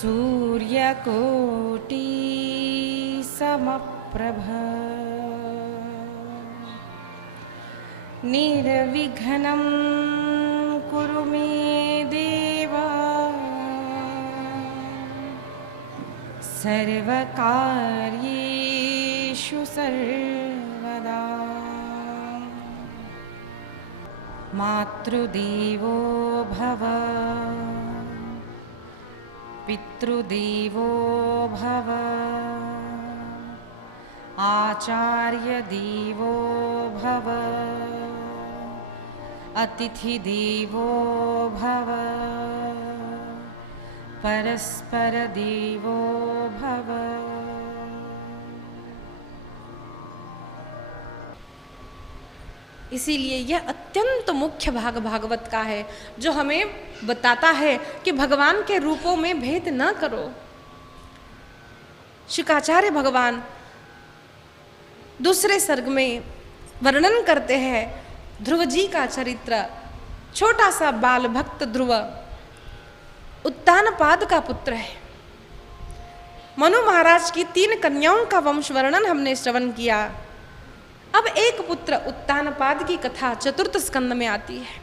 सूर्यकोटि समप्रभ निर्विघ्नं कुरु मे देव सर्वकार्येषु सर्वदा। मातृदेवो भव पितृदेवो भव आचार्यदेवो भव अतिथिदेवो भव परस्परदेवो भव। इसीलिए यह अत्यंत मुख्य भाग भागवत का है जो हमें बताता है कि भगवान के रूपों में भेद न करो। शुकाचार्य भगवान दूसरे सर्ग में वर्णन करते हैं ध्रुव जी का चरित्र। छोटा सा बाल भक्त ध्रुव उत्तानपाद का पुत्र है। मनु महाराज की 3 कन्याओं का वंश वर्णन हमने श्रवण किया। अब एक पुत्र उत्तानपाद की कथा चतुर्थ स्कंद में आती है।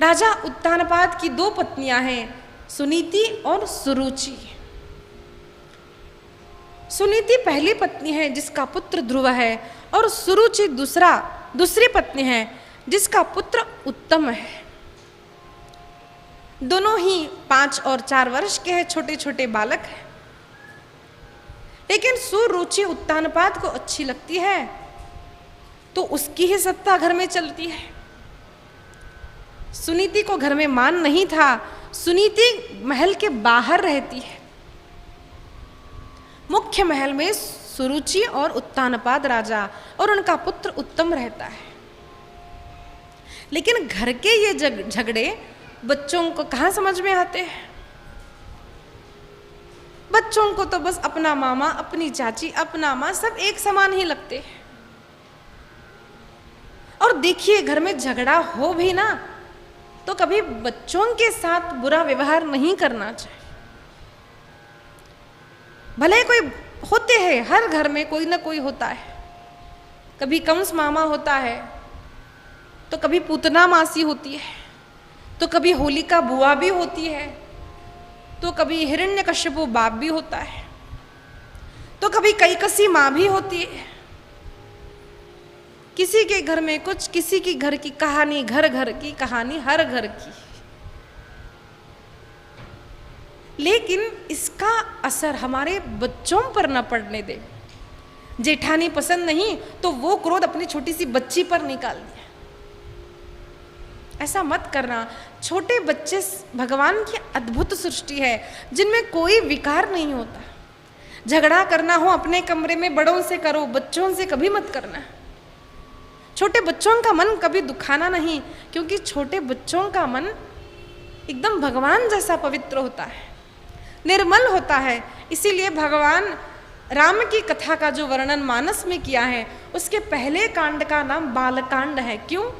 राजा उत्तानपाद की 2 पत्नियां हैं, सुनीति और सुरुचि। सुनीति पहली पत्नी है जिसका पुत्र ध्रुव है, और सुरुचि दूसरी पत्नी है जिसका पुत्र उत्तम है। दोनों ही 5 और 4 वर्ष के हैं, छोटे छोटे बालक हैं। लेकिन सुरुचि उत्तानपाद को अच्छी लगती है तो उसकी ही सत्ता घर में चलती है। सुनीति को घर में मान नहीं था। सुनीति महल के बाहर रहती है। मुख्य महल में सुरुचि और उत्तानपाद राजा और उनका पुत्र उत्तम रहता है। लेकिन घर के ये झगड़े बच्चों को कहाँ समझ में आते हैं। बच्चों को तो बस अपना मामा, अपनी चाची, अपना माँ सब एक समान ही लगते हैं। और देखिए घर में झगड़ा हो भी ना तो कभी बच्चों के साथ बुरा व्यवहार नहीं करना चाहिए। भले कोई होते हैं, हर घर में कोई ना कोई होता है। कभी कंस मामा होता है तो कभी पूतना मासी होती है, तो कभी होलिका बुआ भी होती है, तो कभी हिरण्यकश्यपु बाप भी होता है, तो कभी कैकसी माँ भी होती है। किसी के घर में कुछ, किसी की घर की कहानी, घर घर की कहानी, हर घर की। लेकिन इसका असर हमारे बच्चों पर न पड़ने दे। जेठानी पसंद नहीं तो वो क्रोध अपनी छोटी सी बच्ची पर निकाल दिया। ऐसा मत करना। छोटे बच्चे भगवान की अद्भुत सृष्टि है जिनमें कोई विकार नहीं होता। झगड़ा करना हो अपने कमरे में बड़ों से करो, बच्चों से कभी मत करना। छोटे बच्चों का मन कभी दुखाना नहीं, क्योंकि छोटे बच्चों का मन एकदम भगवान जैसा पवित्र होता है, निर्मल होता है। इसीलिए भगवान राम की कथा का जो वर्णन मानस में किया है उसके पहले कांड का नाम बालकांड है। क्यों?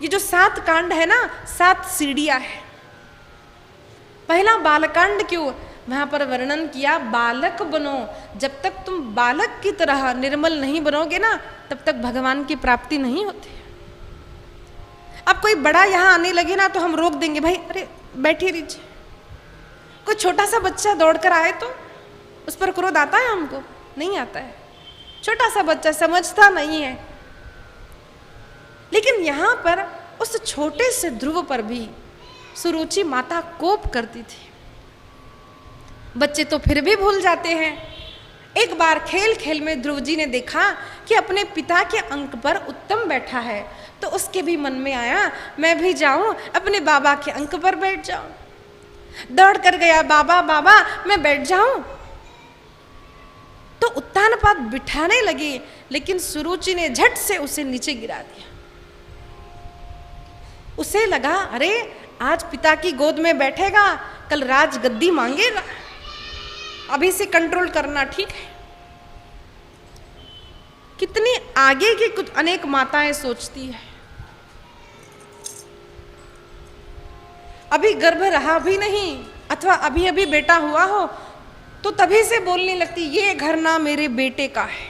ये जो 7 कांड है ना, 7 सीढ़ियां है। पहला बालकांड क्यों? वहां पर वर्णन किया बालक बनो। जब तक तुम बालक की तरह निर्मल नहीं बनोगे ना तब तक भगवान की प्राप्ति नहीं होती। अब कोई बड़ा यहाँ आने लगे ना तो हम रोक देंगे, भाई अरे बैठिए रहिए। कोई छोटा सा बच्चा दौड़कर आए तो उस पर क्रोध आता है? हमको नहीं आता है। छोटा सा बच्चा समझता नहीं है। लेकिन यहाँ पर उस छोटे से ध्रुव पर भी सुरुचि माता कोप करती थी। बच्चे तो फिर भी भूल जाते हैं। एक बार खेल खेल में ध्रुव जी ने देखा कि अपने पिता के अंक पर उत्तम बैठा है, तो उसके भी मन में आया मैं भी जाऊं अपने बाबा के अंक पर बैठ जाऊं। दौड़ कर गया, बाबा बाबा मैं बैठ जाऊं। तो उत्तानपाद बिठाने लगे, लेकिन सुरुचि ने झट से उसे नीचे गिरा दिया। उसे लगा अरे आज पिता की गोद में बैठेगा, कल राज गद्दी मांगेगा, अभी से कंट्रोल करना ठीक है। कितनी आगे की कुछ अनेक माताएं सोचती है। अभी गर्भ रहा भी नहीं अथवा अभी अभी बेटा हुआ हो तो तभी से बोलने लगती, ये घर ना मेरे बेटे का है।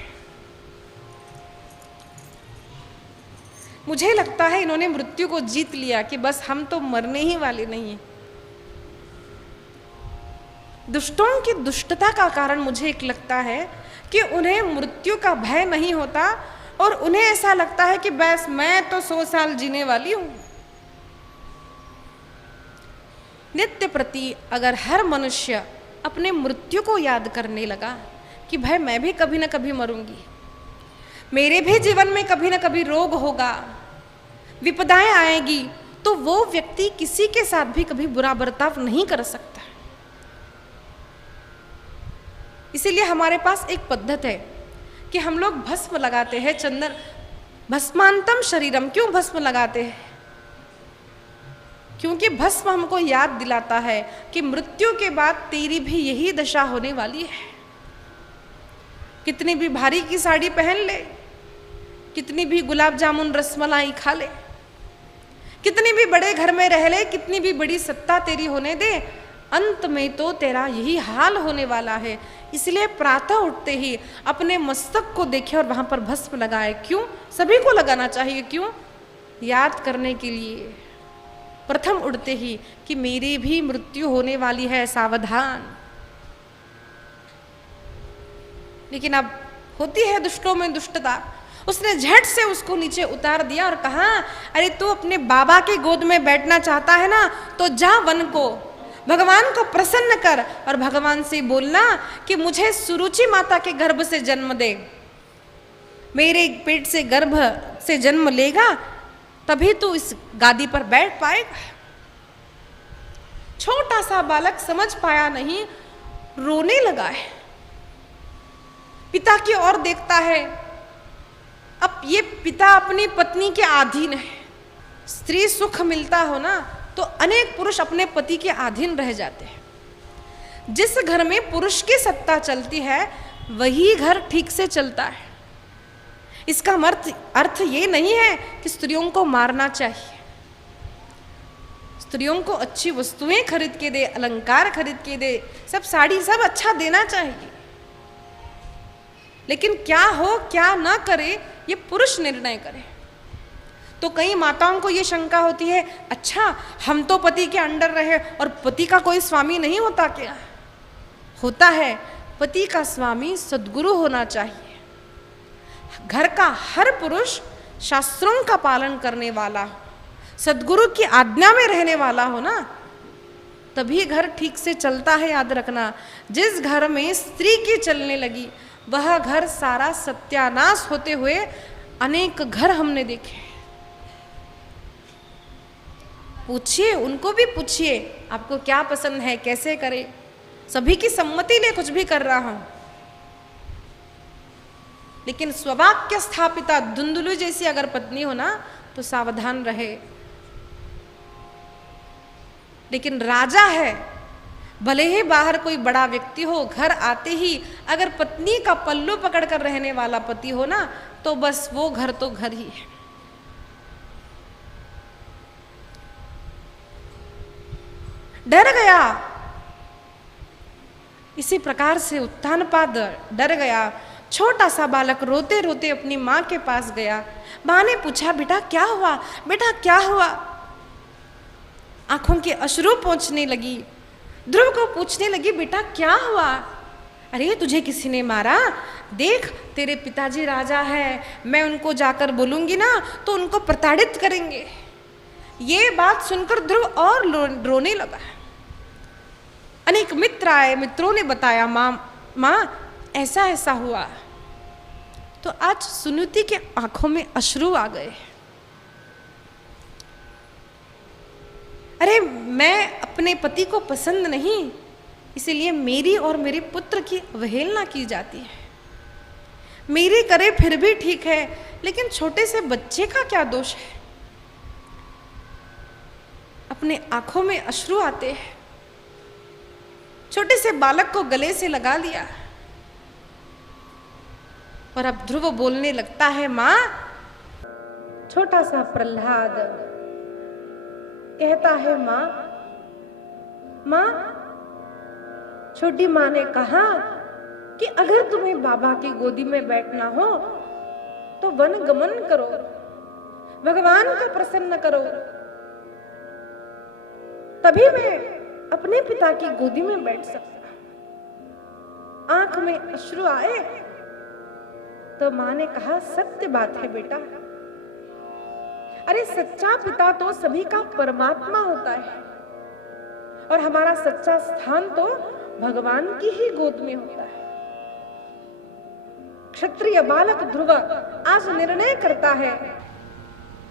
मुझे लगता है इन्होंने मृत्यु को जीत लिया कि बस हम तो मरने ही वाले नहीं हैं। दुष्टों की दुष्टता का कारण मुझे एक लगता है कि उन्हें मृत्यु का भय नहीं होता और उन्हें ऐसा लगता है कि बस मैं तो 100 साल जीने वाली हूं। नित्य प्रति अगर हर मनुष्य अपने मृत्यु को याद करने लगा कि भाई मैं भी कभी ना कभी मरूंगी, मेरे भी जीवन में कभी ना कभी रोग होगा, विपदाएं आएगी, तो वो व्यक्ति किसी के साथ भी कभी बुरा बर्ताव नहीं कर सकता। इसीलिए हमारे पास एक पद्धत है कि हम लोग भस्म लगाते हैं, चंदन भस्मांतम शरीरम। क्यों भस्म लगाते हैं? क्योंकि भस्म हमको याद दिलाता है कि मृत्यु के बाद तेरी भी यही दशा होने वाली है। कितनी भी भारी की साड़ी पहन ले, कितनी भी गुलाब जामुन रसमलाई खा ले, कितनी भी बड़े घर में रह ले, कितनी भी बड़ी सत्ता तेरी होने दे, अंत में तो तेरा यही हाल होने वाला है। इसलिए प्रातः उठते ही अपने मस्तक को देखे और वहां पर भस्म लगाए। क्यों? सभी को लगाना चाहिए। क्यों? याद करने के लिए प्रथम उठते ही कि मेरी भी मृत्यु होने वाली है, सावधान। लेकिन अब होती है दुष्टों में दुष्टता। उसने झट से उसको नीचे उतार दिया और कहा, अरे तू अपने बाबा के गोद में बैठना चाहता है ना, तो जा वन को, भगवान को प्रसन्न कर और भगवान से बोलना कि मुझे सुरुचि माता के गर्भ से जन्म दे। मेरे पेट से गर्भ से जन्म लेगा तभी तू इस गादी पर बैठ पाएगा। छोटा सा बालक समझ पाया नहीं, रोने लगा है, पिता की ओर देखता है। अब ये पिता अपनी पत्नी के अधीन है। स्त्री सुख मिलता हो ना तो अनेक पुरुष अपने पति के अधीन रह जाते हैं। जिस घर में पुरुष की सत्ता चलती है वही घर ठीक से चलता है। इसका अर्थ ये नहीं है कि स्त्रियों को मारना चाहिए। स्त्रियों को अच्छी वस्तुएं खरीद के दे, अलंकार खरीद के दे, सब साड़ी सब अच्छा देना चाहिए। लेकिन क्या हो क्या ना करे ये पुरुष निर्णय करे। तो कई माताओं को ये शंका होती है, अच्छा हम तो पति के अंडर रहे और पति का कोई स्वामी नहीं होता क्या? होता है। पति का स्वामी सद्गुरु होना चाहिए। घर का हर पुरुष शास्त्रों का पालन करने वाला हो, सद्गुरु की आज्ञा में रहने वाला हो ना, तभी घर ठीक से चलता है। याद रखना, जिस घर में स्त्री की चलने लगी वह घर सारा सत्यानाश होते हुए अनेक घर हमने देखे। पूछिए, उनको भी पूछिए आपको क्या पसंद है, कैसे करें। सभी की सम्मति ले कुछ भी कर रहा हूं, लेकिन स्ववाक्य स्थापिता धुंधुलु जैसी अगर पत्नी हो ना तो सावधान रहे। लेकिन राजा है, भले ही बाहर कोई बड़ा व्यक्ति हो, घर आते ही अगर पत्नी का पल्लू पकड़कर रहने वाला पति हो ना तो बस वो घर तो घर ही है। डर गया। इसी प्रकार से उत्तानपाद डर गया। छोटा सा बालक रोते रोते अपनी माँ के पास गया। माँ ने पूछा, बेटा क्या हुआ, बेटा क्या हुआ? आंखों के अश्रु पोंछने लगी। ध्रुव को पूछने लगी, बेटा क्या हुआ? अरे तुझे किसी ने मारा? देख तेरे पिताजी राजा है, मैं उनको जाकर बोलूंगी ना तो उनको प्रताड़ित करेंगे। ये बात सुनकर ध्रुव और रोने लगा। अनेक मित्र आए, मित्रों ने बताया, माँ ऐसा ऐसा हुआ। तो आज सुनीति के आंखों में अश्रु आ गए। अरे मैं अपने पति को पसंद नहीं, इसीलिए मेरी और मेरे पुत्र की अवहेलना की जाती है। मेरी करे फिर भी ठीक है, लेकिन छोटे से बच्चे का क्या दोष है? अपने आंखों में अश्रु आते हैं। छोटे से बालक को गले से लगा लिया और अब ध्रुव बोलने लगता है, माँ। छोटा सा प्रहलाद कहता है, माँ माँ, छोटी माँ ने कहा कि अगर तुम्हें बाबा की गोदी में बैठना हो तो वन गमन करो, भगवान को प्रसन्न करो, तभी मैं अपने पिता की गोदी में बैठ सकता। आंख में अश्रु आए तो माँ ने कहा, सत्य बात है बेटा। अरे सच्चा पिता तो सभी का परमात्मा होता है और हमारा सच्चा स्थान तो भगवान की ही गोद में होता है। क्षत्रिय बालक ध्रुव आज निर्णय करता है,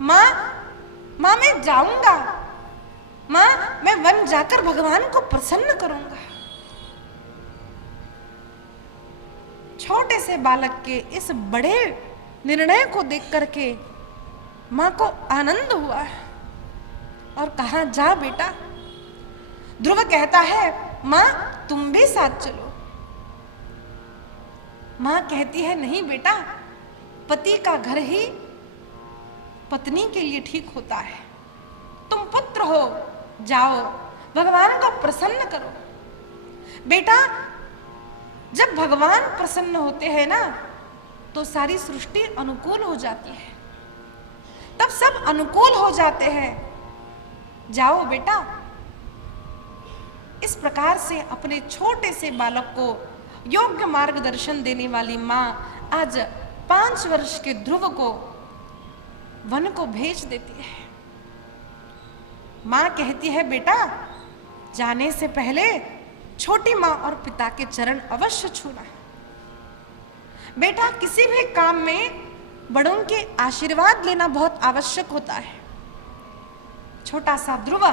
माँ मैं जाऊंगा, माँ मैं वन जाकर भगवान को प्रसन्न करूंगा। छोटे से बालक के इस बड़े निर्णय को देख करके माँ को आनंद हुआ और कहा, जा बेटा। ध्रुव कहता है, माँ तुम भी साथ चलो। माँ कहती है, नहीं बेटा, पति का घर ही पत्नी के लिए ठीक होता है। तुम पुत्र हो, जाओ भगवान को प्रसन्न करो। बेटा, जब भगवान प्रसन्न होते हैं ना तो सारी सृष्टि अनुकूल हो जाती है, तब सब अनुकूल हो जाते हैं। जाओ बेटा। इस प्रकार से अपने छोटे से बालक को योग्य मार्गदर्शन देने वाली माँ आज 5 वर्ष के ध्रुव को वन को भेज देती है। माँ कहती है, बेटा जाने से पहले छोटी माँ और पिता के चरण अवश्य छूना। बेटा, किसी भी काम में बड़ों के आशीर्वाद लेना बहुत आवश्यक होता है। छोटा सा ध्रुव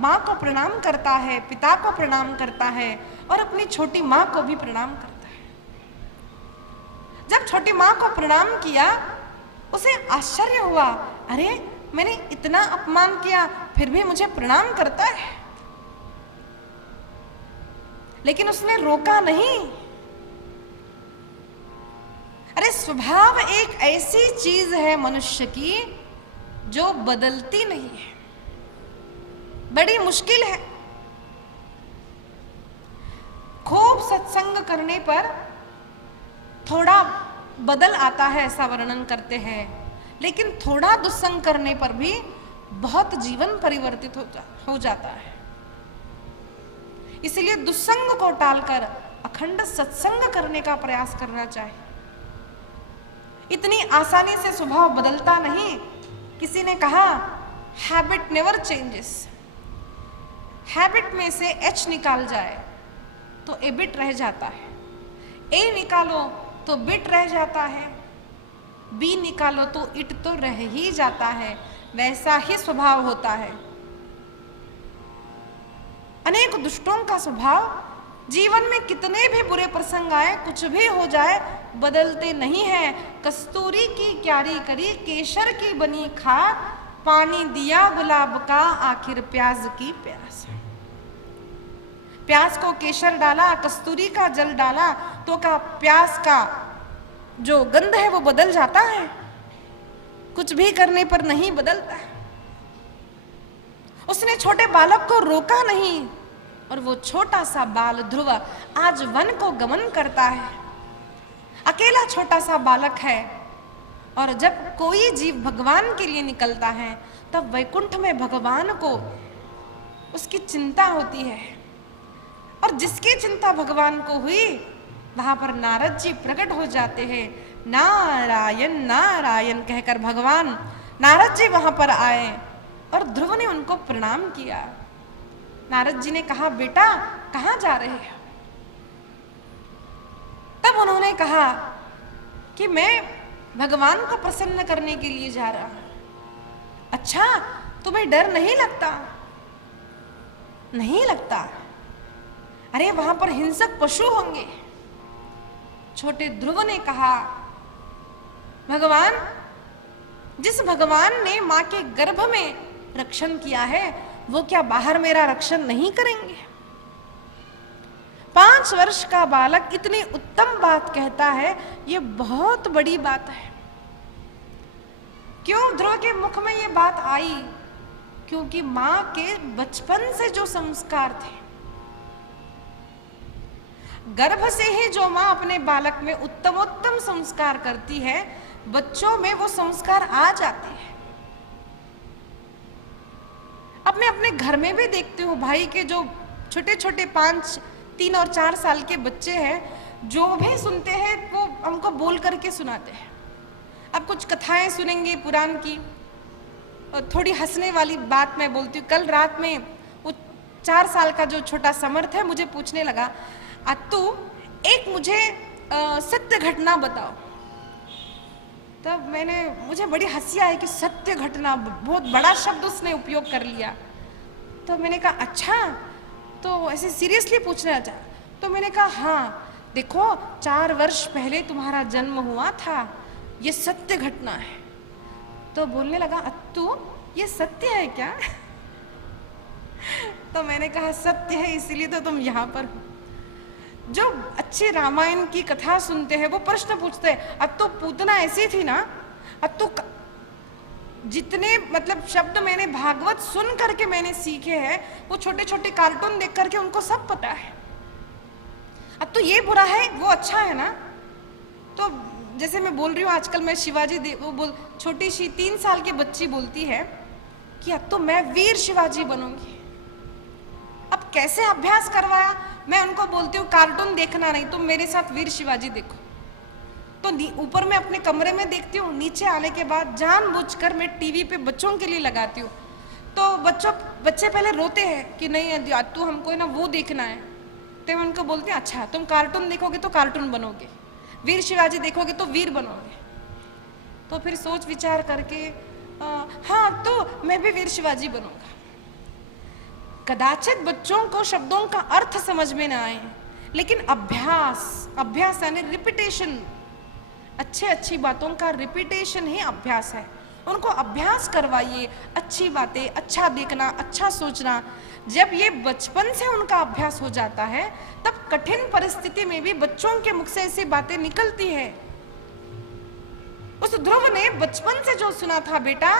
माँ को प्रणाम करता है, पिता को प्रणाम करता है और अपनी छोटी माँ को भी प्रणाम करता है। जब छोटी माँ को प्रणाम किया उसे आश्चर्य हुआ, अरे मैंने इतना अपमान किया फिर भी मुझे प्रणाम करता है। लेकिन उसने रोका नहीं। अरे स्वभाव एक ऐसी चीज है मनुष्य की जो बदलती नहीं है, बड़ी मुश्किल है। खूब सत्संग करने पर थोड़ा बदल आता है ऐसा वर्णन करते हैं, लेकिन थोड़ा दुस्संग करने पर भी बहुत जीवन परिवर्तित हो जाता है। इसलिए दुस्संग को टालकर अखंड सत्संग करने का प्रयास करना चाहिए। इतनी आसानी से स्वभाव बदलता नहीं। किसी ने कहा, हैबिट नेवर चेंजेस। हैबिट में से एच निकाल जाए तो एबिट रह जाता है, ए निकालो तो बिट रह जाता है, बी निकालो तो इट तो रह ही जाता है। वैसा ही स्वभाव होता है। अनेक दुष्टों का स्वभाव जीवन में कितने भी बुरे प्रसंग आए, कुछ भी हो जाए, बदलते नहीं है। कस्तूरी की क्यारी करी, केसर की बनी खार, पानी दिया गुलाब का, आखिर प्याज की प्यास। प्याज को केसर डाला, कस्तूरी का जल डाला तो क्या प्याज का जो गंध है वो बदल जाता है? कुछ भी करने पर नहीं बदलता। उसने छोटे बालक को रोका नहीं और वो छोटा सा बाल ध्रुव आज वन को गमन करता है। अकेला छोटा सा बालक है और जब कोई जीव भगवान के लिए निकलता है तब वैकुंठ में भगवान को उसकी चिंता होती है। और जिसकी चिंता भगवान को हुई वहां पर नारद जी प्रकट हो जाते हैं। नारायण नारायण कहकर भगवान नारद जी वहां पर आए और ध्रुव ने उनको प्रणाम किया। नारद जी ने कहा, बेटा कहाँ जा रहे हो? तब उन्होंने कहा कि मैं भगवान को प्रसन्न करने के लिए जा रहा हूं। अच्छा, तुम्हें डर नहीं लगता? नहीं लगता? अरे वहां पर हिंसक पशु होंगे। छोटे ध्रुव ने कहा, भगवान, जिस भगवान ने मां के गर्भ में रक्षण किया है वो क्या बाहर मेरा रक्षण नहीं करेंगे? 5 वर्ष का बालक इतनी उत्तम बात कहता है, ये बहुत बड़ी बात है। क्यों ध्रुव के मुख में ये बात आई? क्योंकि मां के बचपन से जो संस्कार थे गर्भ से ही जो माँ अपने बालक में उत्तमोत्तम संस्कार करती है, बच्चों में वो संस्कार आ जाते हैं। अब मैं अपने घर में भी देखती हूँ, भाई के जो छोटे छोटे 5, 3 और 4 साल के बच्चे हैं, जो भी सुनते हैं वो हमको बोल करके सुनाते हैं। अब कुछ कथाएं सुनेंगे पुराण की, और थोड़ी हंसने वाली बात मैं बोलती हूँ। कल रात में वो 4 साल का जो छोटा समर्थ है मुझे पूछने लगा, अत्तू एक मुझे सत्य घटना बताओ। तब मुझे बड़ी हंसी आई कि सत्य घटना, बहुत बड़ा शब्द उसने उपयोग कर लिया। तो मैंने कहा अच्छा, तो ऐसे सीरियसली पूछना चाहा। तो मैंने कहा हाँ, देखो 4 वर्ष पहले तुम्हारा जन्म हुआ था, ये सत्य घटना है। तो बोलने लगा, अत्तू ये सत्य है क्या? तो मैंने कहा सत्य है, इसीलिए तो तुम यहाँ पर हो। जो अच्छे रामायण की कथा सुनते हैं वो प्रश्न पूछते हैं, अत्तू पूतना ऐसी थी ना? अत्तू जितने मतलब शब्द मैंने भागवत सुन करके मैंने सीखे हैं, वो छोटे छोटे कार्टून देख करके उनको सब पता है। अब तो ये बुरा है, वो अच्छा है ना? तो जैसे मैं बोल रही हूँ आजकल, मैं शिवाजी छोटी सी 3 साल की बच्ची बोलती है कि अब तो मैं वीर शिवाजी बनूंगी। अब कैसे अभ्यास करवाया? मैं उनको बोलती हूँ कार्टून देखना नहीं, तुम मेरे साथ वीर शिवाजी देखो। तो ऊपर मैं अपने कमरे में देखती हूँ, नीचे आने के बाद जानबूझकर मैं टीवी पे बच्चों के लिए लगाती हूँ। तो बच्चे पहले रोते हैं कि नहीं तू हमको ना वो देखना है। तो मैं उनको बोलती हूँ अच्छा तुम कार्टून देखोगे तो कार्टून बनोगे, वीर शिवाजी देखोगे तो वीर बनोगे। तो फिर सोच विचार करके हाँ तो मैं भी वीर शिवाजी बनूंगा। कदाचित बच्चों को शब्दों का अर्थ समझ में ना आए, लेकिन अभ्यास यानी रिपीटेशन, अच्छी बातों का रिपीटेशन ही अभ्यास है। उनको अभ्यास करवाइए, अच्छी बातें, अच्छा देखना, अच्छा सोचना। जब ये बचपन से उनका अभ्यास हो जाता है, तब कठिन परिस्थिति में भी बच्चों के मुख से ऐसी बातें निकलती है। उस ध्रुव ने बचपन से जो सुना था, बेटा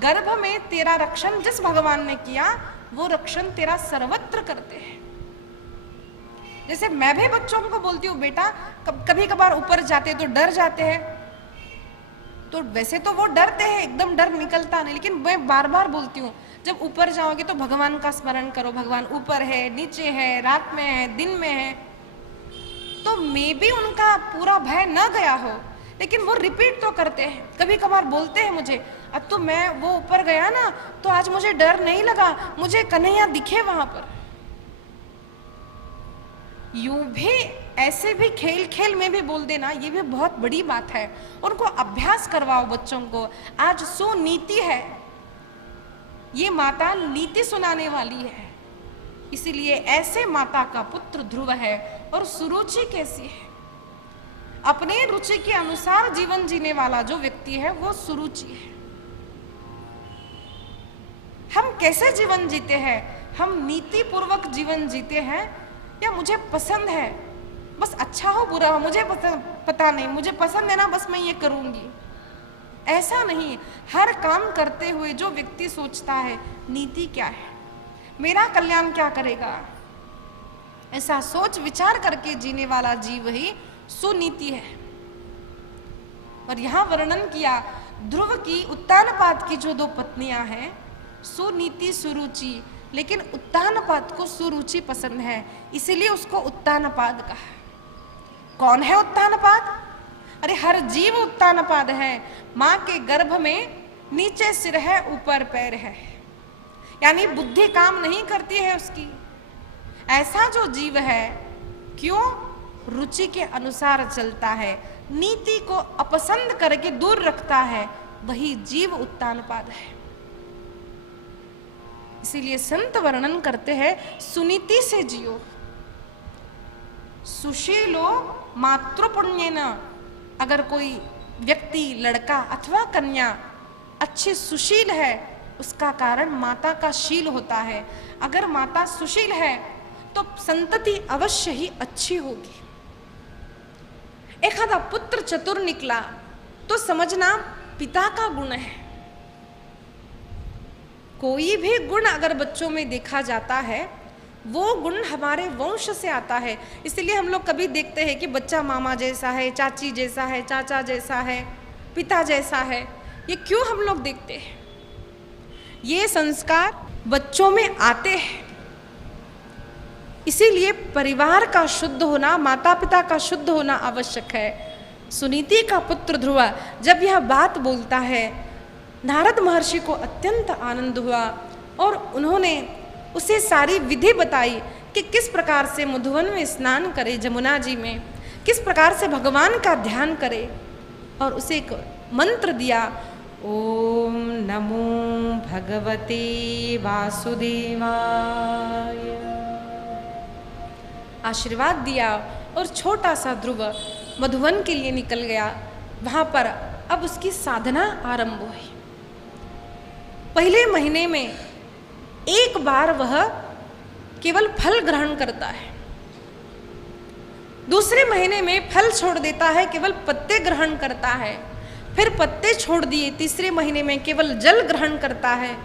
गर्भ में तेरा रक्षण जिस भगवान ने किया, वो रक्षण तेरा सर्वत्र करते हैं। जैसे मैं भी बच्चों को बोलती हूँ, बेटा कभी कभार ऊपर जाते तो डर जाते हैं, तो वैसे तो वो डरते हैं, एकदम डर निकलता नहीं, लेकिन मैं बार बार बोलती हूँ जब ऊपर जाओगे तो भगवान का स्मरण करो। भगवान ऊपर है, नीचे है, रात में है, दिन में है। तो मे भी उनका पूरा भय न गया हो, लेकिन वो रिपीट तो करते हैं। कभी कभार बोलते हैं मुझे, अब तो मैं वो ऊपर गया ना तो आज मुझे डर नहीं लगा, मुझे कन्हैया दिखे वहां पर। यूं भी ऐसे भी खेल खेल में भी बोल देना, ये भी बहुत बड़ी बात है। उनको अभ्यास करवाओ बच्चों को। आज सुनीति है, ये माता नीति सुनाने वाली है, इसीलिए ऐसे माता का पुत्र ध्रुव है। और सुरुचि कैसी है? अपने रुचि के अनुसार जीवन जीने वाला जो व्यक्ति है वो सुरुचि है। हम कैसे जीवन जीते हैं? हम नीति पूर्वक जीवन जीते हैं या मुझे पसंद है, बस अच्छा हो बुरा हो मुझे पता नहीं, मुझे पसंद है ना बस मैं ये करूंगी? ऐसा नहीं। हर काम करते हुए जो व्यक्ति सोचता है नीति क्या है, मेरा कल्याण क्या करेगा, ऐसा सोच विचार करके जीने वाला जीव ही सुनीति है। और यहां वर्णन किया ध्रुव की उत्तानपाद की जो 2 पत्नियां हैं, सुनीति सुरुचि, लेकिन उत्तानपाद को सुरुचि पसंद है, इसीलिए उसको उत्तानपाद कहा। कौन है उत्तानपाद? अरे हर जीव उत्तानपाद है। माँ के गर्भ में नीचे सिर है, ऊपर पैर है, यानी बुद्धि काम नहीं करती है उसकी। ऐसा जो जीव है, क्यों? रुचि के अनुसार चलता है, नीति को अपसंद करके दूर रखता है, वही जीव उत्तानपाद है। इसीलिए संत वर्णन करते हैं सुनीति से जियो। सुशीलो मातृपुण्येन, अगर कोई व्यक्ति, लड़का अथवा कन्या अच्छी सुशील है, उसका कारण माता का शील होता है। अगर माता सुशील है तो संतति अवश्य ही अच्छी होगी। एखादा पुत्र चतुर निकला तो समझना पिता का गुण है। कोई भी गुण अगर बच्चों में देखा जाता है वो गुण हमारे वंश से आता है। इसलिए हम लोग कभी देखते हैं कि बच्चा मामा जैसा है, चाची जैसा है, चाचा जैसा है, पिता जैसा है। ये क्यों हम लोग देखते हैं? ये संस्कार बच्चों में आते हैं। इसीलिए परिवार का शुद्ध होना, माता पिता का शुद्ध होना आवश्यक है। सुनीति का पुत्र ध्रुव जब यह बात बोलता है, नारद महर्षि को अत्यंत आनंद हुआ और उन्होंने उसे सारी विधि बताई कि किस प्रकार से मधुवन में स्नान करे, जमुना जी में किस प्रकार से भगवान का ध्यान करे, और उसे एक मंत्र दिया, ओम नमो भगवते वासुदेवाय। आशीर्वाद दिया और छोटा सा ध्रुव मधुवन के लिए निकल गया। वहाँ पर अब उसकी साधना आरंभ हुई। पहले महीने में एक बार वह केवल फल ग्रहण करता है, दूसरे महीने में फल छोड़ देता है, केवल पत्ते ग्रहण करता है, फिर पत्ते छोड़ दिए, तीसरे महीने में केवल जल ग्रहण करता है,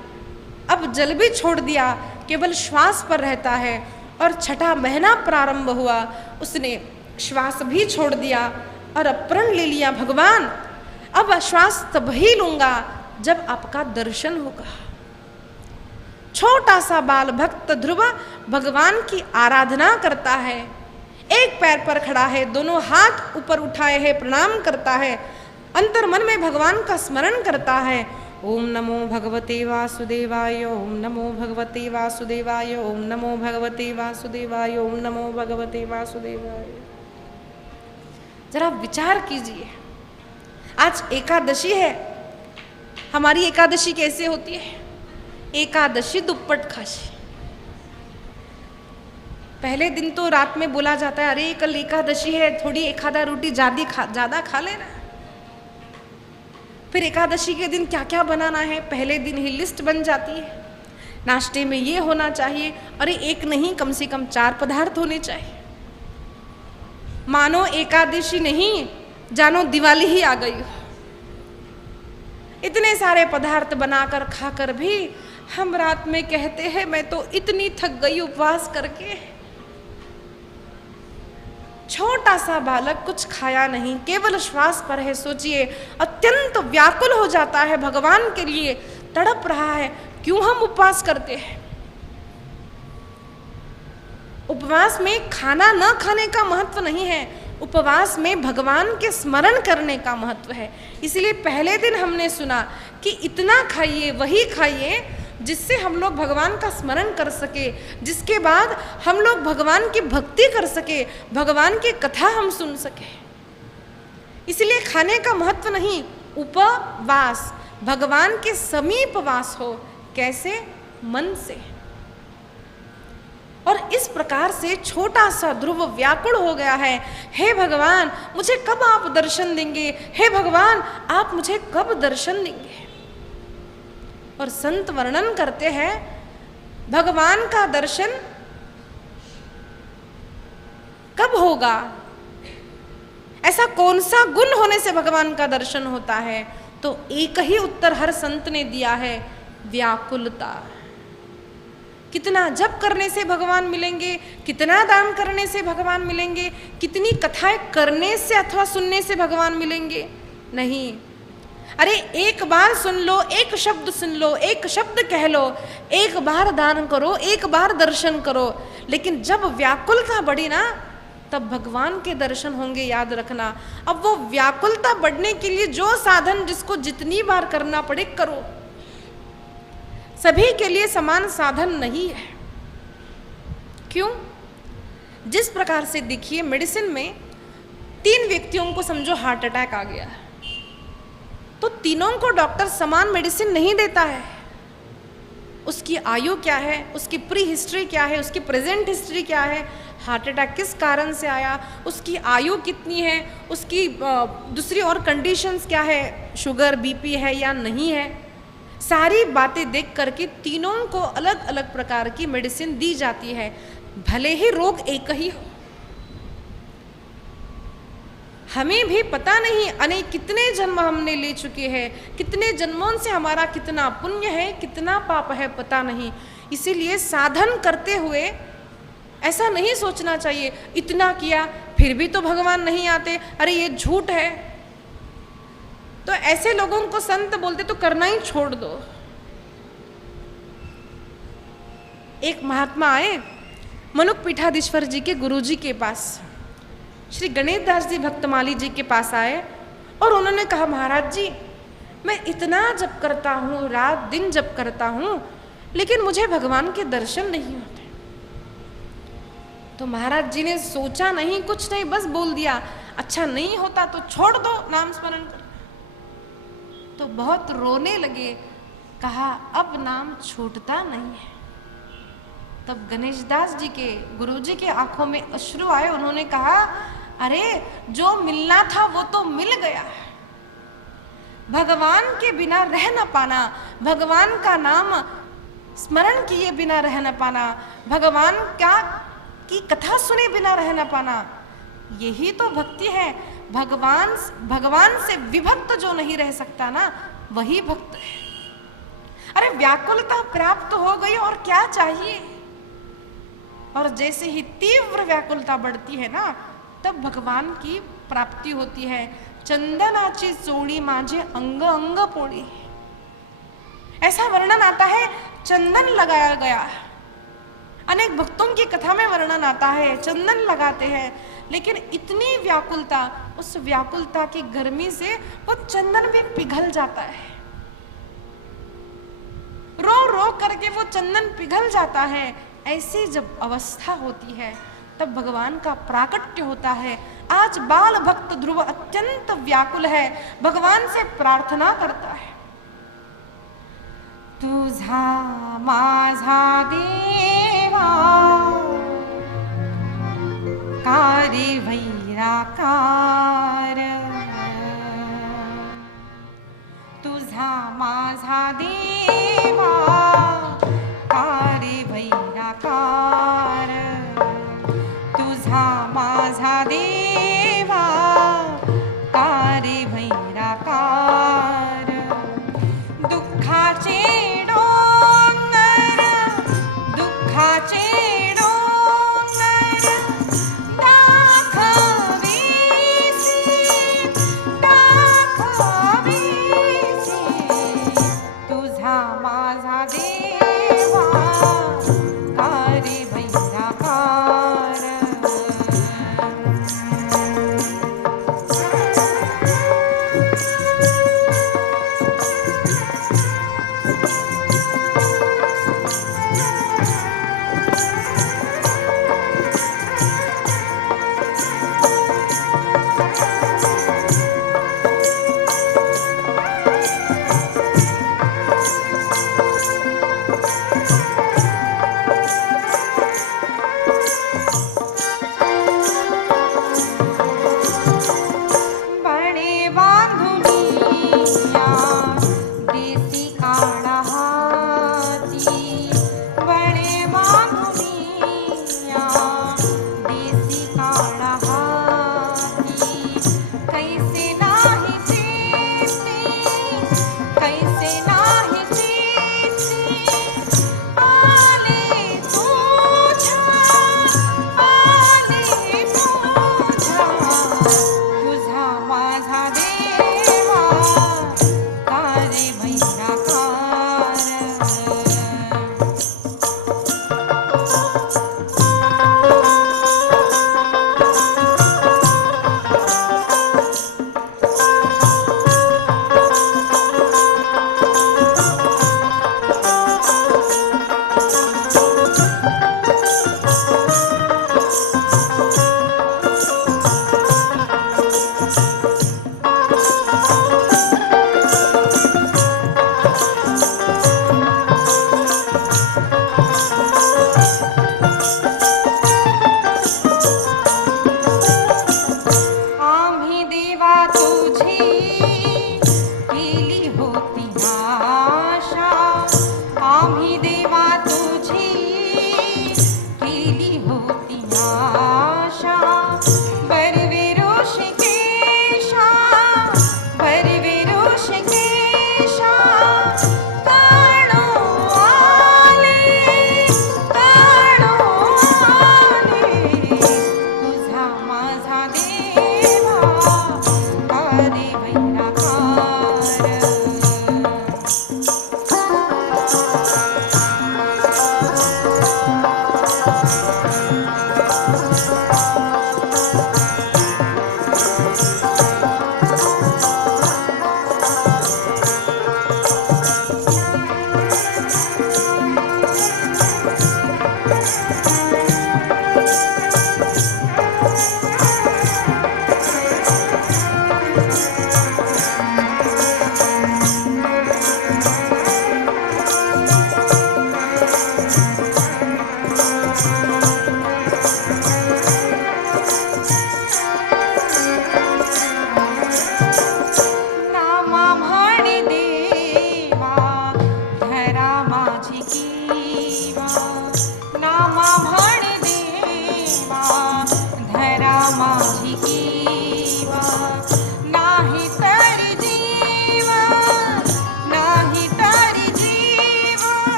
अब जल भी छोड़ दिया, केवल श्वास पर रहता है, और छठा महीना प्रारंभ हुआ, उसने श्वास भी छोड़ दिया और प्रण ले लिया, भगवान अब श्वास तभी लूंगा जब आपका दर्शन होगा। छोटा सा बाल भक्त ध्रुव भगवान की आराधना करता है, एक पैर पर खड़ा है, दोनों हाथ ऊपर उठाए हैं, प्रणाम करता है, अंतर मन में भगवान का स्मरण करता है। ओम नमो भगवते वासुदेवाय, ओम नमो भगवते वासुदेवाय, ओम नमो भगवते वासुदेवाय, ओम नमो भगवते वासुदेवाय। जरा विचार कीजिए, आज एकादशी है। हमारी एकादशी कैसे होती है? एकादशी दुप्पट खाशी। पहले दिन तो रात में बोला जाता है, अरे कल एकादशी है, थोड़ी एक आधा रोटी ज्यादा खा लेना। फिर एकादशी के दिन क्या क्या बनाना है, पहले दिन ही लिस्ट बन जाती है। नाश्ते में ये होना चाहिए, अरे एक नहीं कम से कम 4 पदार्थ होने चाहिए। मानो एकादशी नहीं, जानो दिवाली ही आ गई हो। इतने सारे पदार्थ बनाकर खाकर भी हम रात में कहते हैं, मैं तो इतनी थक गई उपवास करके। छोटा सा बालक कुछ खाया नहीं, केवल श्वास पर है। सोचिए, अत्यंत व्याकुल हो जाता है, भगवान के लिए तड़प रहा है। क्यों हम उपवास करते हैं? उपवास में खाना न खाने का महत्व नहीं है, उपवास में भगवान के स्मरण करने का महत्व है। इसलिए पहले दिन हमने सुना कि इतना खाइए, वही खाइए जिससे हम लोग भगवान का स्मरण कर सके, जिसके बाद हम लोग भगवान की भक्ति कर सके, भगवान की कथा हम सुन सके। इसलिए खाने का महत्व नहीं, उपवास, भगवान के समीप वास हो। कैसे? मन से। और इस प्रकार से छोटा सा ध्रुव व्याकुल हो गया है, हे भगवान मुझे कब आप दर्शन देंगे, हे भगवान आप मुझे कब दर्शन देंगे। और संत वर्णन करते हैं, भगवान का दर्शन कब होगा, ऐसा कौन सा गुण होने से भगवान का दर्शन होता है? तो एक ही उत्तर हर संत ने दिया है, व्याकुलता। कितना जप करने से भगवान मिलेंगे, कितना दान करने से भगवान मिलेंगे, कितनी कथाएं करने से अथवा सुनने से भगवान मिलेंगे? नहीं। अरे एक बार सुन लो, एक शब्द सुन लो, एक शब्द कह लो, एक बार दान करो, एक बार दर्शन करो। लेकिन जब व्याकुलता बढ़ी ना, तब भगवान के दर्शन होंगे, याद रखना। अब वो व्याकुलता बढ़ने के लिए जो साधन जिसको जितनी बार करना पड़े करो। सभी के लिए समान साधन नहीं है। क्यों? जिस प्रकार से देखिए, मेडिसिन में 3 व्यक्तियों को समझो हार्ट अटैक आ गया, तो तीनों को डॉक्टर समान मेडिसिन नहीं देता है। उसकी आयु क्या है, उसकी प्री हिस्ट्री क्या है, उसकी प्रेजेंट हिस्ट्री क्या है, हार्ट अटैक किस कारण से आया, उसकी आयु कितनी है, उसकी दूसरी और कंडीशंस क्या है, शुगर बीपी है या नहीं है, सारी बातें देख करके तीनों को अलग अलग प्रकार की मेडिसिन दी जाती है, भले ही रोग एक ही हो। हमें भी पता नहीं अनेक कितने जन्म हमने ले चुके हैं, कितने जन्मों से हमारा कितना पुण्य है, कितना पाप है, पता नहीं। इसीलिए साधन करते हुए ऐसा नहीं सोचना चाहिए, इतना किया फिर भी तो भगवान नहीं आते, अरे ये झूठ है। तो ऐसे लोगों को संत बोलते तो करना ही छोड़ दो। एक महात्मा आए मनुक पीठाधीश्वर जी के गुरु जी के पास, श्री गणेश दास जी भक्तमाली जी के पास आए और उन्होंने कहा, महाराज जी मैं इतना जप करता हूँ, रात दिन जप करता हूँ, लेकिन मुझे भगवान के दर्शन नहीं होते। तो महाराज जी ने सोचा नहीं, कुछ नहीं, बस बोल दिया, अच्छा नहीं होता तो छोड़ दो नाम स्मरण करना। तो बहुत रोने लगे, कहा अब नाम छूटता नहीं है। तब गणेश दास जी के गुरु जी के आंखों में अश्रु आए। उन्होंने कहा, अरे जो मिलना था वो तो मिल गया, भगवान के बिना रह न पाना, भगवान का नाम स्मरण किए बिना रह न पाना, भगवान की कथा सुने बिना रह न पाना, यही तो भक्ति है। भगवान से विभक्त जो नहीं रह सकता ना, वही भक्त है। अरे व्याकुलता प्राप्त हो गई और क्या चाहिए। और जैसे ही तीव्र व्याकुलता बढ़ती है ना, तब भगवान की प्राप्ति होती है। चंदनाची चोड़ी माझे अंग अंग पोड़ी, ऐसा वर्णन आता है। चंदन लगाया गया, अनेक भक्तों की कथा में वर्णन आता है, चंदन लगाते हैं, लेकिन इतनी व्याकुलता, उस व्याकुलता की गर्मी से वो चंदन भी पिघल जाता है। रो रो करके वो चंदन पिघल जाता है। ऐसी जब अवस्था होती है तब भगवान का प्राकट्य होता है। आज बाल भक्त ध्रुव अत्यंत व्याकुल है, भगवान से प्रार्थना करता है, तुझा माझा देवा कारी वैराकार, तुझा माझा देवा कारी वैराकार, तुझा माझा देवा कारी वैराकार, दुःखाचे डोंगर, दुःखाचे डोंगर दाखवीसी, दाखवीसी, तुझा माझा देवा कारी वैराकार। तुझा माझा देवा कारी वैराकार।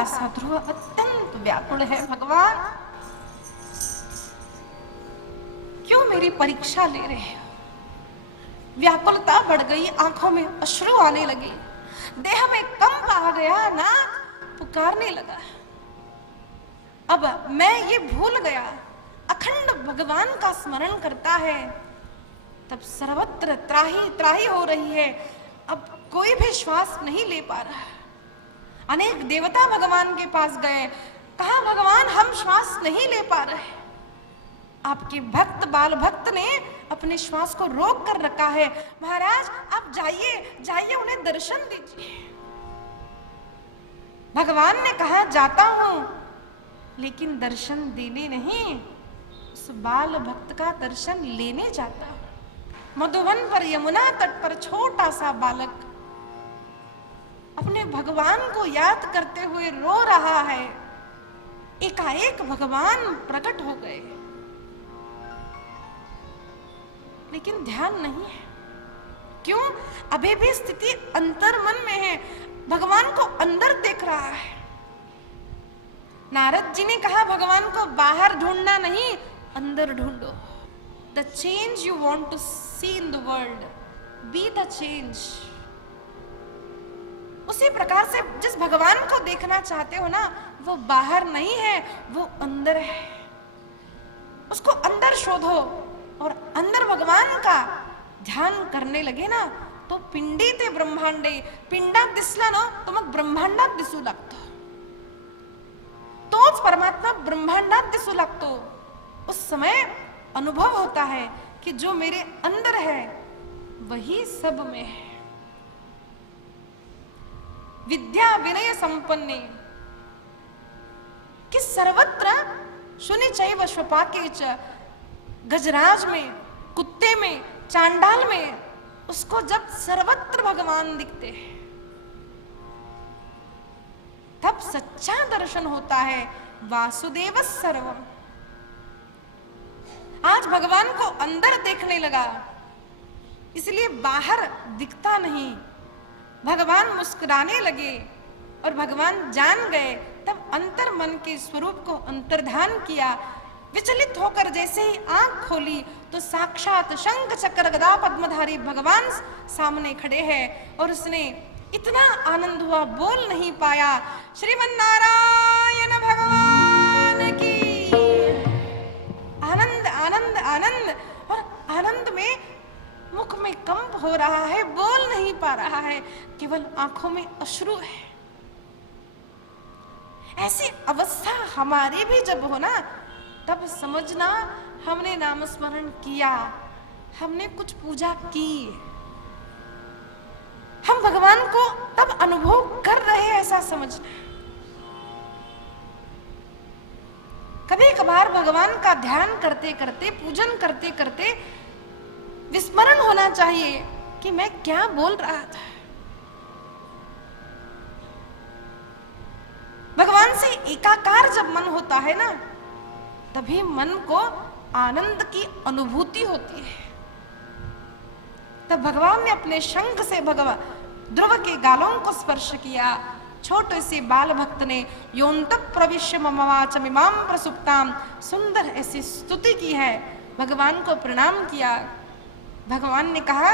छोटा सा ध्रुव अत्यंत व्याकुल है, भगवान क्यों मेरी परीक्षा ले रहे हो? व्याकुलता बढ़ गई, आंखों में अश्रु आने लगे, देह में कंप आ गया, नाथ पुकारने लगा। अब मैं ये भूल गया, अखंड भगवान का स्मरण करता है, तब सर्वत्र त्राही त्राही हो रही है। अब कोई भी श्वास नहीं ले पा रहा। अनेक देवता भगवान के पास गए, कहा भगवान हम श्वास नहीं ले पा रहे। आपके भक्त बाल भक्त ने अपने श्वास को रोक कर रखा है। महाराज आप जाइए जाइए, उन्हें दर्शन दीजिए। भगवान ने कहा जाता हूं, लेकिन दर्शन देने नहीं, उस बाल भक्त का दर्शन लेने जाता हूं। मधुवन पर यमुना तट पर छोटा सा बालक अपने भगवान को याद करते हुए रो रहा है। एकाएक भगवान प्रकट हो गए, लेकिन ध्यान नहीं है। क्यों? अभी भी स्थिति अंतर्मन में है, भगवान को अंदर देख रहा है। नारद जी ने कहा भगवान को बाहर ढूंढना नहीं, अंदर ढूंढो। The change you want to see in the world, be the change. उसी प्रकार से जिस भगवान को देखना चाहते हो ना, वो बाहर नहीं है, वो अंदर है। उसको अंदर शोधो और अंदर भगवान का ध्यान करने लगे ना, तो पिंडी ते ब्रह्मांडे, पिंडा दिसला ना तो मग ब्रह्मांडात दिसू लागतो, तोच परमात्मा ब्रह्मांडात दिसू लागतो। उस समय अनुभव होता है कि जो मेरे अंदर है वही सब में है। विद्या विनय संपन्ने, कि सर्वत्र शून्य चैव स्वपाके च, गजराज में, कुत्ते में, चांडाल में, उसको जब सर्वत्र भगवान दिखते हैं तब सच्चा दर्शन होता है। वासुदेव सर्वम। आज भगवान को अंदर देखने लगा, इसलिए बाहर दिखता नहीं। भगवान मुस्कुराने लगे और भगवान जान गए, तब अंतर मन के स्वरूप को अंतर्धान किया। विचलित होकर जैसे ही आंख खोली तो साक्षात शंख चक्र गदा पद्मधारी भगवान सामने खड़े हैं। और उसने इतना आनंद हुआ, बोल नहीं पाया। श्रीमन नारायण भगवान की। आनंद आनंद आनंद, और आनंद में मुख में कंप हो रहा है, बोल नहीं पा रहा है, केवल आंखों में अश्रु है। ऐसी अवस्था हमारी भी जब हो ना, तब समझना हमने नाम स्मरण किया, हमने कुछ पूजा की, हम भगवान को तब अनुभव कर रहे हैं, ऐसा समझना। कभी कभार भगवान का ध्यान करते करते, पूजन करते करते विस्मरण होना चाहिए कि मैं क्या बोल रहा था। भगवान से एकाकार जब मन होता है ना, तभी मन को आनंद की अनुभूति होती है। तब भगवान ने अपने शंख से ध्रुव के गालों को स्पर्श किया। छोटे से बाल भक्त ने योन्तक प्रविश्य ममवाच मिमाम प्रसुप्ताम, सुंदर ऐसी स्तुति की है, भगवान को प्रणाम किया। भगवान ने कहा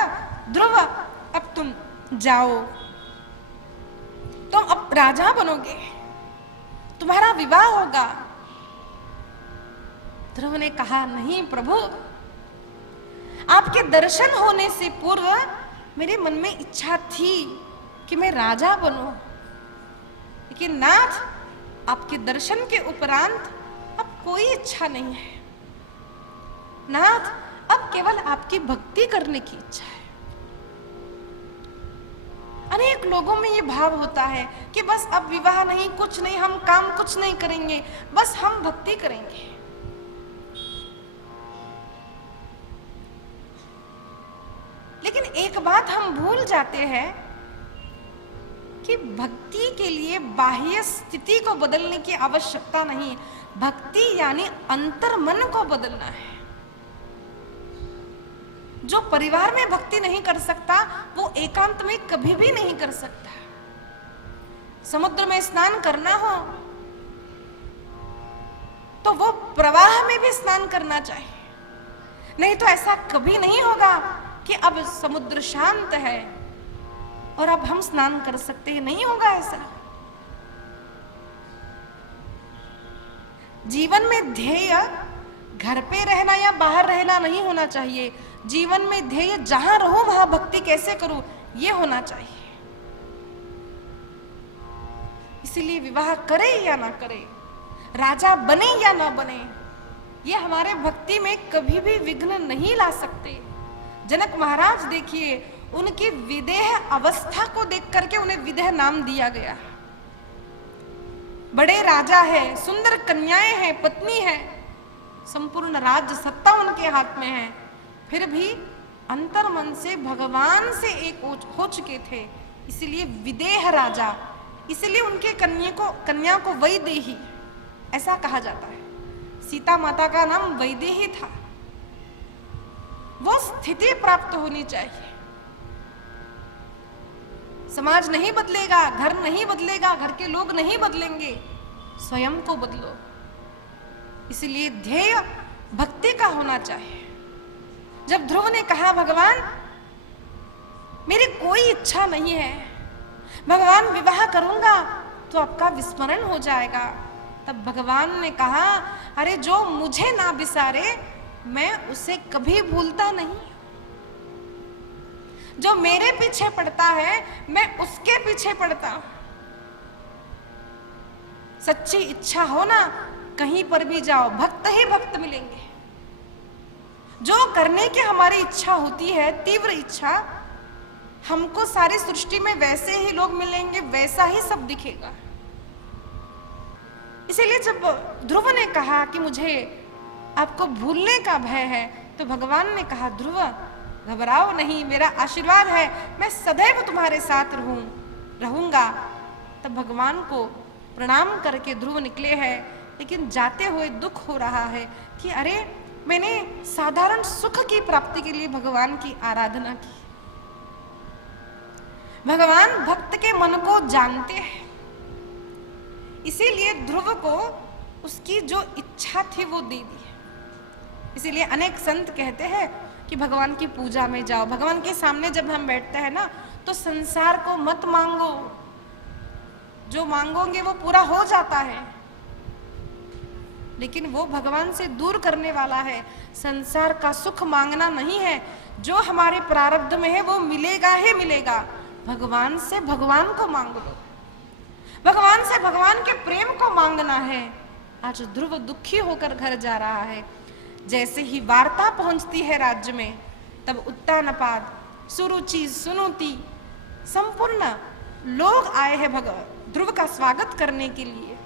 ध्रुव अब तुम जाओ, तुम अब राजा बनोगे, तुम्हारा विवाह होगा। ध्रुव ने कहा नहीं प्रभु, आपके दर्शन होने से पूर्व मेरे मन में इच्छा थी कि मैं राजा बनूं, लेकिन नाथ आपके दर्शन के उपरांत अब कोई इच्छा नहीं है। नाथ अब केवल आपकी भक्ति करने की इच्छा है। अनेक लोगों में ये भाव होता है कि बस अब विवाह नहीं, कुछ नहीं, हम काम कुछ नहीं करेंगे, बस हम भक्ति करेंगे। लेकिन एक बात हम भूल जाते हैं कि भक्ति के लिए बाह्य स्थिति को बदलने की आवश्यकता नहीं, भक्ति यानी अंतर्मन को बदलना है। जो परिवार में भक्ति नहीं कर सकता, वो एकांत में कभी भी नहीं कर सकता। समुद्र में स्नान करना हो तो वो प्रवाह में भी स्नान करना चाहिए। नहीं तो ऐसा कभी नहीं होगा कि अब समुद्र शांत है और अब हम स्नान कर सकते हैं, नहीं होगा ऐसा। जीवन में ध्येय घर पे रहना या बाहर रहना नहीं होना चाहिए। जीवन में ध्येय जहां रहूं वहां भक्ति कैसे करूं, यह होना चाहिए। इसीलिए विवाह करे या ना करे, राजा बने या ना बने, ये हमारे भक्ति में कभी भी विघ्न नहीं ला सकते। जनक महाराज देखिए, उनकी विदेह अवस्था को देख करके उन्हें विदेह नाम दिया गया। बड़े राजा है, सुंदर कन्याएं हैं, पत्नी है, संपूर्ण राज्य सत्ता उनके हाथ में है, फिर भी अंतर मन से भगवान से एक हो चुके थे, इसलिए विदेह राजा। इसलिए उनके कन्या को वैदेही ऐसा कहा जाता है। सीता माता का नाम वैदेही था। वो स्थिति प्राप्त होनी चाहिए। समाज नहीं बदलेगा, घर नहीं बदलेगा, घर के लोग नहीं बदलेंगे, स्वयं को बदलो। इसलिए ध्येय भक्ति का होना चाहिए। जब ध्रुव ने कहा भगवान मेरी कोई इच्छा नहीं है, भगवान विवाह करूंगा तो आपका विस्मरण हो जाएगा, तब भगवान ने कहा अरे जो मुझे ना बिसारे मैं उसे कभी भूलता नहीं। जो मेरे पीछे पड़ता है मैं उसके पीछे पड़ता हूं। सच्ची इच्छा हो ना, कहीं पर भी जाओ भक्त ही भक्त मिलेंगे। जो करने की हमारी इच्छा होती है, तीव्र इच्छा, हमको सारी सृष्टि में वैसे ही लोग मिलेंगे, वैसा ही सब दिखेगा। इसीलिए जब ध्रुव ने कहा कि मुझे आपको भूलने का भय है, तो भगवान ने कहा ध्रुव घबराओ नहीं, मेरा आशीर्वाद है, मैं सदैव तुम्हारे साथ रहूंगा। तब भगवान को प्रणाम करके ध्रुव निकले हैं, लेकिन जाते हुए दुख हो रहा है कि अरे मैंने साधारण सुख की प्राप्ति के लिए भगवान की आराधना की। भगवान भक्त के मन को जानते हैं, इसीलिए ध्रुव को उसकी जो इच्छा थी वो दे दी। इसीलिए अनेक संत कहते हैं कि भगवान की पूजा में जाओ, भगवान के सामने जब हम बैठते हैं ना, तो संसार को मत मांगो, जो मांगोगे वो पूरा हो जाता है, लेकिन वो भगवान से दूर करने वाला है। संसार का सुख मांगना नहीं है, जो हमारे प्रारब्ध में है वो मिलेगा ही मिलेगा। भगवान से भगवान को मांग लो, भगवान से भगवान के प्रेम को मांगना है। आज ध्रुव दुखी होकर घर जा रहा है। जैसे ही वार्ता पहुंचती है राज्य में, तब उत्तानपाद, सुरुचि, सुनुति, संपूर्ण लोग आए हैं ध्रुव का स्वागत करने के लिए।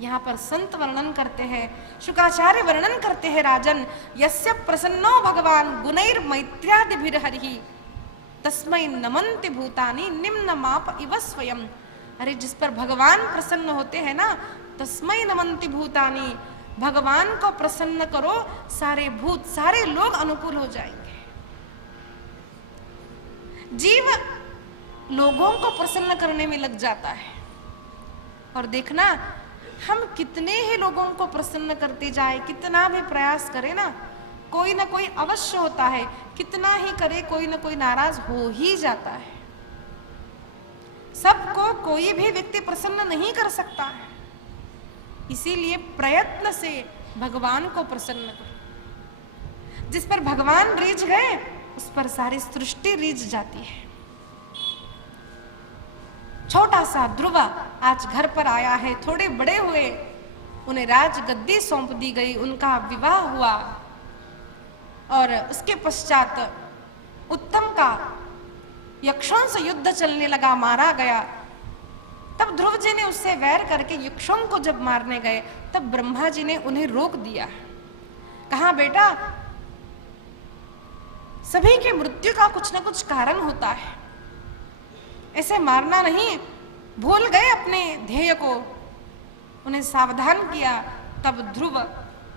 यहाँ पर संत वर्णन करते हैं, शुकाचार्य वर्णन करते हैं, राजन यस्य प्रसन्नो भगवान गुणैर मैत्र्यादिभिर्हरिः तस्मै नमन्ति भूतानि निम्न माप इव स्वयं। अरे जिस पर भगवान प्रसन्न होते हैं ना, तस्मै नमन्ति भूतानि, भगवान को प्रसन्न करो, सारे भूत सारे लोग अनुकूल हो जाएंगे। जीव लोगों को प्रसन्न करने में लग जाता है, और देखना हम कितने ही लोगों को प्रसन्न करते जाए, कितना भी प्रयास करें ना कोई अवश्य होता है, कितना ही करे कोई ना कोई नाराज हो ही जाता है। सबको कोई भी व्यक्ति प्रसन्न नहीं कर सकता है, इसीलिए प्रयत्न से भगवान को प्रसन्न करो। जिस पर भगवान रीझ गए उस पर सारी सृष्टि रीझ जाती है। छोटा सा ध्रुव आज घर पर आया है, थोड़े बड़े हुए, उन्हें राज गद्दी सौंप दी गई, उनका विवाह हुआ, और उसके पश्चात उत्तम का यक्षों से युद्ध चलने लगा, मारा गया। तब ध्रुव जी ने उससे वैर करके यक्षों को जब मारने गए, तब ब्रह्मा जी ने उन्हें रोक दिया। कहा बेटा सभी की मृत्यु का कुछ ना कुछ कारण होता है, ऐसे मारना नहीं। भूल गए अपने ध्येय को, उन्हें सावधान किया। तब ध्रुव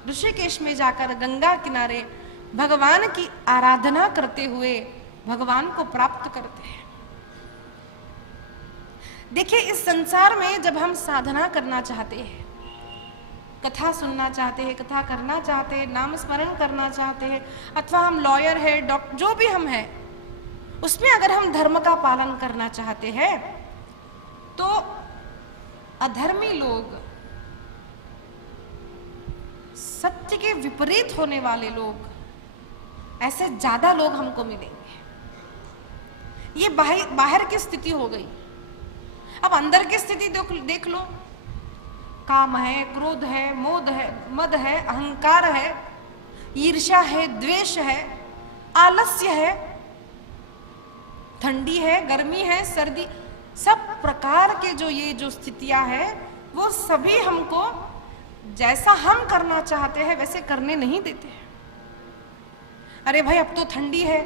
ऋषिकेश में जाकर गंगा किनारे भगवान की आराधना करते हुए भगवान को प्राप्त करते हैं। देखिए, इस संसार में जब हम साधना करना चाहते हैं, कथा सुनना चाहते हैं, कथा करना चाहते हैं, नाम स्मरण करना चाहते हैं, अथवा हम लॉयर है, डॉक्टर, जो भी हम हैं, उसमें अगर हम धर्म का पालन करना चाहते हैं तो अधर्मी लोग, सत्य के विपरीत होने वाले लोग, ऐसे ज्यादा लोग हमको मिलेंगे। ये बाहर की स्थिति हो गई। अब अंदर की स्थिति देख लो। काम है, क्रोध है, मद है, अहंकार है, ईर्ष्या है, द्वेष है, आलस्य है, ठंडी है, गर्मी है, सर्दी, सब प्रकार के जो स्थितियां है, वो सभी हमको जैसा हम करना चाहते हैं वैसे करने नहीं देते। अरे भाई, अब तो ठंडी है,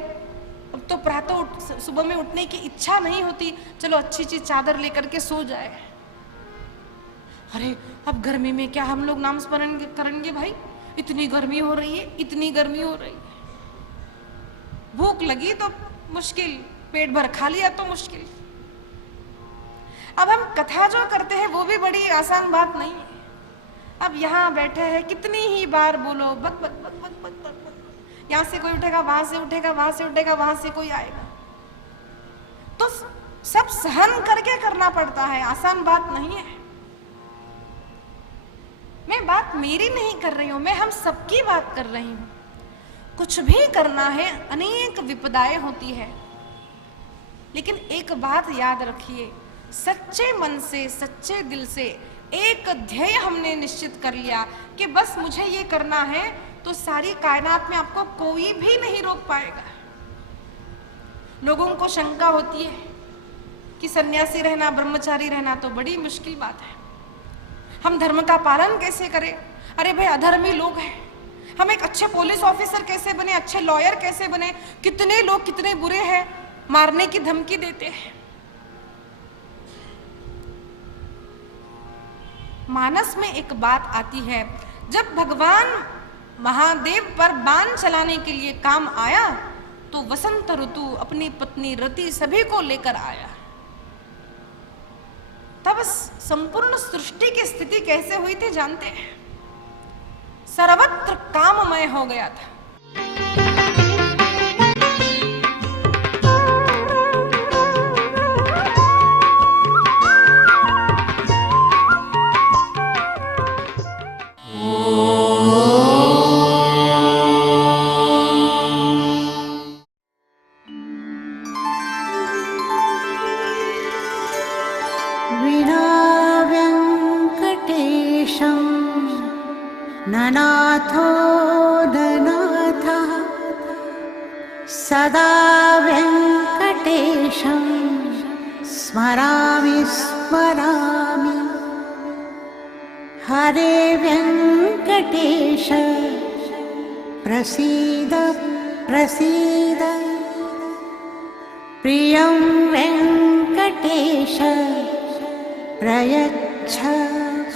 अब तो प्रातः सुबह में उठने की इच्छा नहीं होती, चलो अच्छी चीज चादर लेकर के सो जाए। अरे अब गर्मी में क्या हम लोग नाम स्मरण करेंगे भाई, इतनी गर्मी हो रही है, इतनी गर्मी हो रही है। भूख लगी तो मुश्किल, पेट भर खा लिया तो मुश्किल। अब हम कथा जो करते हैं वो भी बड़ी आसान बात नहीं है। अब यहाँ बैठे हैं, कितनी ही बार बोलो, बक बक बक बक बक बक बक, यहाँ से कोई उठेगा, वहां से उठेगा, वहां से उठेगा, वहां से कोई आएगा, तो सब सहन करके करना पड़ता है, आसान बात नहीं है। मैं बात मेरी नहीं कर रही हूं, मैं हम सबकी बात कर रही हूं। कुछ भी करना है, अनेक विपदाएं होती है, लेकिन एक बात याद रखिए, सच्चे मन से, सच्चे दिल से एक ध्येय हमने निश्चित कर लिया कि बस मुझे ये करना है, तो सारी कायनात में आपको कोई भी नहीं रोक पाएगा। लोगों को शंका होती है कि सन्यासी रहना, ब्रह्मचारी रहना तो बड़ी मुश्किल बात है, हम धर्म का पालन कैसे करें? अरे भाई, अधर्मी लोग हैं, हम एक अच्छे पुलिस ऑफिसर कैसे बने, अच्छे लॉयर कैसे बने? कितने लोग कितने बुरे हैं, मारने की धमकी देते हैं। मानस में एक बात आती है, जब भगवान महादेव पर बाण चलाने के लिए काम आया तो वसंत ऋतु अपनी पत्नी रति सभी को लेकर आया। तब संपूर्ण सृष्टि की स्थिति कैसे हुई थी जानते हैं? सर्वत्र काममय हो गया था। ननाथो ननाथः सदा वेङ्कटेशं स्मरामि स्मरामि। हरे वेङ्कटेश प्रसीद प्रसीद, प्रियं वेङ्कटेश प्रयच्छ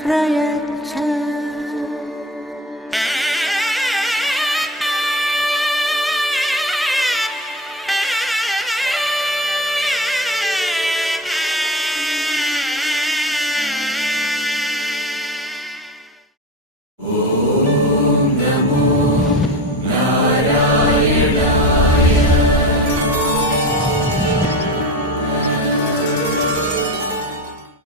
प्रयच्छ। नमो